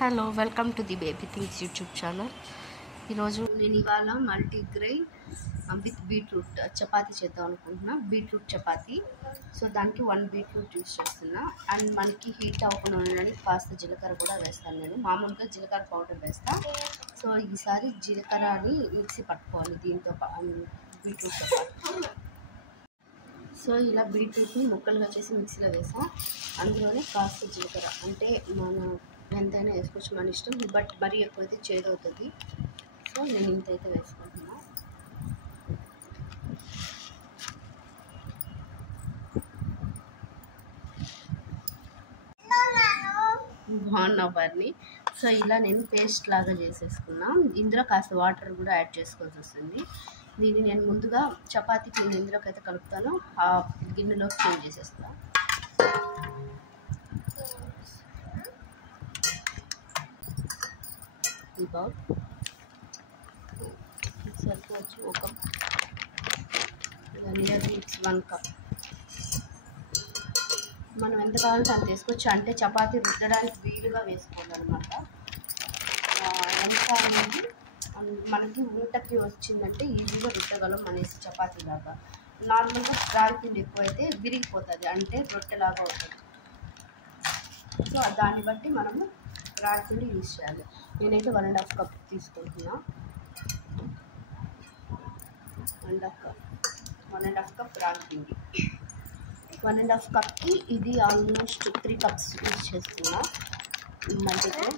Hello welcome to the baby things YouTube channel. ఈరోజు నేను ఇవాళ మల్టీగ్రెయిన్ విత్ బీట్రూట్ చపాతీ చేద్దాం అనుకుంటున్నా. బీట్రూట్ చపాతీ. సో దానికి 1 బీట్రూట్ యూస్ చేస్తున్నా. అండ్ మనకి హీట్ అవ్వకుండా ఉండడానికి కాస్త జీలకర్ర కూడా వేస్తాను. నేను మామూలుగా జీలకర్ర పౌడర్ వేస్తాను. సో ఈసారి జీలకర్రని మిక్సీ పట్టుకోవాలి దీంతో బీట్రూట్తో పాటు. సో ఇలా బీట్రూట్ని ముక్కలుగా చేసి మిక్సీలో వేసాం. అందులోనే కాస్త జీలకర్ర, అంటే మన ఎంతైనా వేసుకోవచ్చు, మన ఇష్టం. బట్ మరీ ఎక్కువైతే చేదవుతుంది. సో నేను ఇంతైతే వేసుకుంటున్నా. బాగున్నావు బర్ని. సో ఇలా నేను పేస్ట్ లాగా చేసేసుకున్నా. ఇందులో కాస్త వాటర్ కూడా యాడ్ చేసుకోవాల్సి వస్తుంది. దీన్ని నేను ముందుగా చపాతీ పిండి ఇందులోకి అయితే కలుపుతాను, ఆ గిన్నెలోకి చేంజ్ చేసేస్తాను. ఈ బౌల్ సరిపోవచ్చు. ఒక నియర్లీ ఇట్స్ 1 కప్. మనం ఎంత కావాలంటే అంత వేసుకోవచ్చు. అంటే చపాతీ రుద్దడానికి వీలుగా వేసుకోవాలన్నమాట. ఎంత అనేది మనకి ఊటకి వచ్చిందంటే ఈజీగా రుద్దగలం అనేసి చపాతీ లాగా. నార్మల్గా రాగి పిండి ఎక్కువైతే విరిగిపోతుంది, అంటే రొట్టెలాగా అవుతుంది. సో దాన్ని బట్టి మనము రాగి పిండి యూజ్ చేయాలి. నేనైతే 1.5 కప్ తీసుకుంటున్నా. 1.5 కప్ రాగి పిండి. 1.5 కప్కి ఇది ఆల్మోస్ట్ 3 కప్స్ యూజ్ చేస్తున్నా. మధ్యలో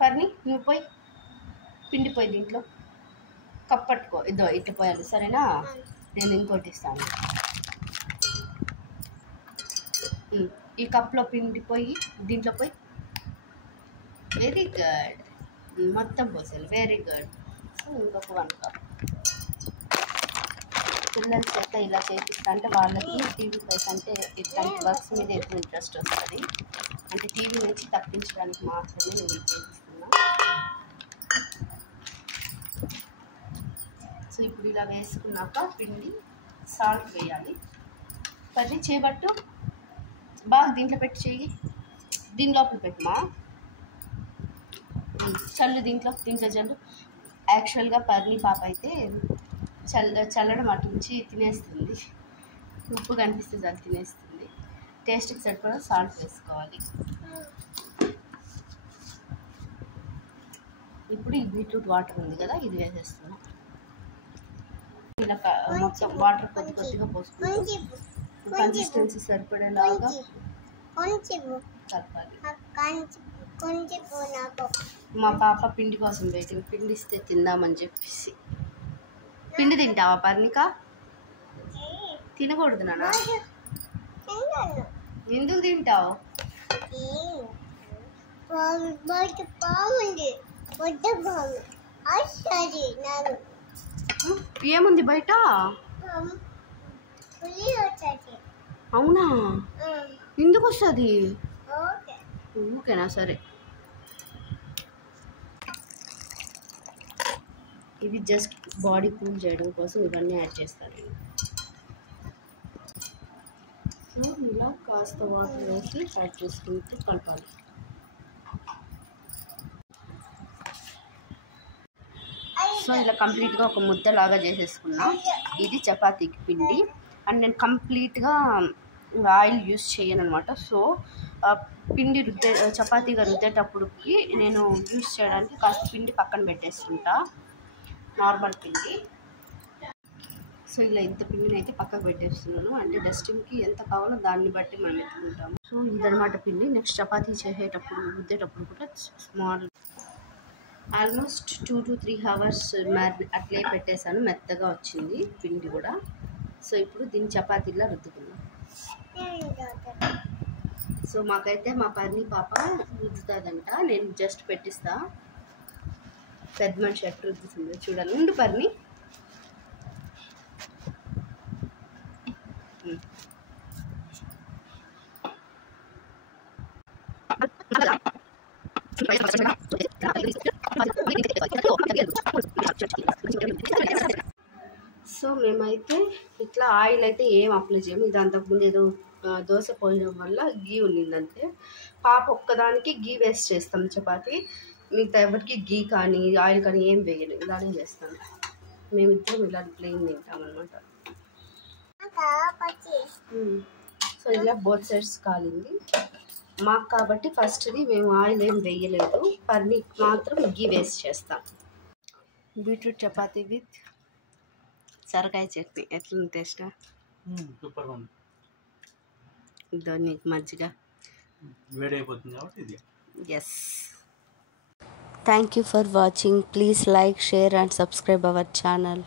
పర్ని నువ్వు పోయి పిండి పోయి దీంట్లో కప్ పట్టుకో. ఇదో ఇట్లా పోయాలి, సరేనా? నేను ఇంకోటి ఇస్తాను. ఈ కప్లో పిండి పోయి దీంట్లో పోయి. వెరీ గుడ్, మొత్తం పోసాలి. Very good. సో ఇంకొక 1 కప్. పిల్లల చేత ఇలా చేపిస్తా అంటే వాళ్ళకి టీవీ ప్లేస్ అంటే ఇట్లాంటి వర్క్స్ మీద ఎక్కువ ఇంట్రెస్ట్ వస్తుంది. అంటే టీవీ నుంచి తప్పించడానికి మాత్రమే నేను చేపిస్తున్నా. సో ఇప్పుడు ఇలా వేసుకున్నాక పిండి సాల్ట్ వేయాలి. పది చేయబట్టు బాగా దీంట్లో పెట్టి చెయ్యి. దీని లోపల పెట్టమా, చల్లు దీంట్లో చల్లు. యాక్చువల్గా పర్ని పాప అయితే చల్లడం అటు నుంచి తినేస్తుంది. ఉప్పు కనిపిస్తే చాలు తినేస్తుంది. టేస్ట్కి సరిపడా సాల్ట్ వేసుకోవాలి. ఇప్పుడు ఈ బీట్రూట్ వాటర్ ఉంది కదా, ఇది వేసేస్తున్నాం. ఇలా మొత్తం వాటర్ కొద్ది కొద్దిగా పోసుకుంటాం. కన్సిస్టెన్సీ సరిపడేలాగా కలపాలి. మా పాప పిండి కోసం వెయిటింగ్. పిండి ఇస్తే తిందామని చెప్పేసి. పిండి తింటావా పర్ణిక? తినకూడదు నాన్న. ఎందుకు తింటావు? ఏముంది బయట? అవునా? ఎందుకు వస్తుంది? ఓకేనా, సరే. ఇది జస్ట్ బాడీ కూల్ చేయడం కోసం ఇవన్నీ యాడ్ చేస్తాను. సో ఇలా కాస్త వాటర్ వేసి యాడ్ చేసుకుంటూ కలపాలి. సో ఇలా కంప్లీట్గా ఒక ముద్దలాగా చేసేసుకున్నా. ఇది చపాతీకి పిండి. అండ్ నేను కంప్లీట్గా ఆయిల్ యూస్ చేయను అనమాట. సో పిండి చపాతీగా రుద్దేటప్పుడుకి నేను యూస్ చేయడానికి కాస్త పిండి పక్కన పెట్టేసుకుంటా, నార్మల్ పిండి. సో ఇలా ఇంత పిండిని అయితే పక్కకు పెట్టేస్తున్నాను. అంటే డస్టింగ్కి ఎంత కావాలో దాన్ని బట్టి మనం ఎత్తుకుంటాము. సో ఇదనమాట పిండి. నెక్స్ట్ చపాతీ చేసేటప్పుడు రుద్దేటప్పుడు కూడా స్మాల్ ఆల్మోస్ట్ 2 to 3 hours అట్లే పెట్టేశాను. మెత్తగా వచ్చింది పిండి కూడా. సో ఇప్పుడు దీన్ని చపాతీలా రుద్దుకున్నాం. సో మాకైతే మా పర్ని పాప రుద్దుతుందంట, నేను జస్ట్ పెట్టిస్తా. పెద్ద మనిషి ఎట్లా రుద్దుతుందో చూడాలి. ఉండు పర్ని. సో మేమైతే ఇట్లా ఆయిల్ అయితే ఏం అప్లై చేయము. ఇది అంతకుముందు ఏదో దోశ పోయడం వల్ల గీ ఉండింది అంతే. పాప ఒక్కదానికి గీ వేస్ట్ చేస్తాం చపాతి, మిగతా ఎవరికి గీ కానీ ఆయిల్ కానీ ఏం వేయను, ఇలానే చేస్తాను. మేమిద్దరం ఇలా ప్లెయిన్ తింటాం అనమాట. సో ఇలా బోత్ సైడ్స్ కాలింది మాకు కాబట్టి ఫస్ట్ది మేము ఆయిల్ ఏం వేయలేదు, పన్నీర్ మాత్రం గీ వేస్ట్ చేస్తాం. బీట్రూట్ చపాతీ విత్ సొరకాయ చట్నీ ఎట్లుంది టేస్ట్? సూపర్ ఉంది. ఇదో నీకు మజ్జిగ వేడైపోతుంది కాబట్టి ఇది. Yes. Thank you for watching. Please like, share and subscribe our channel.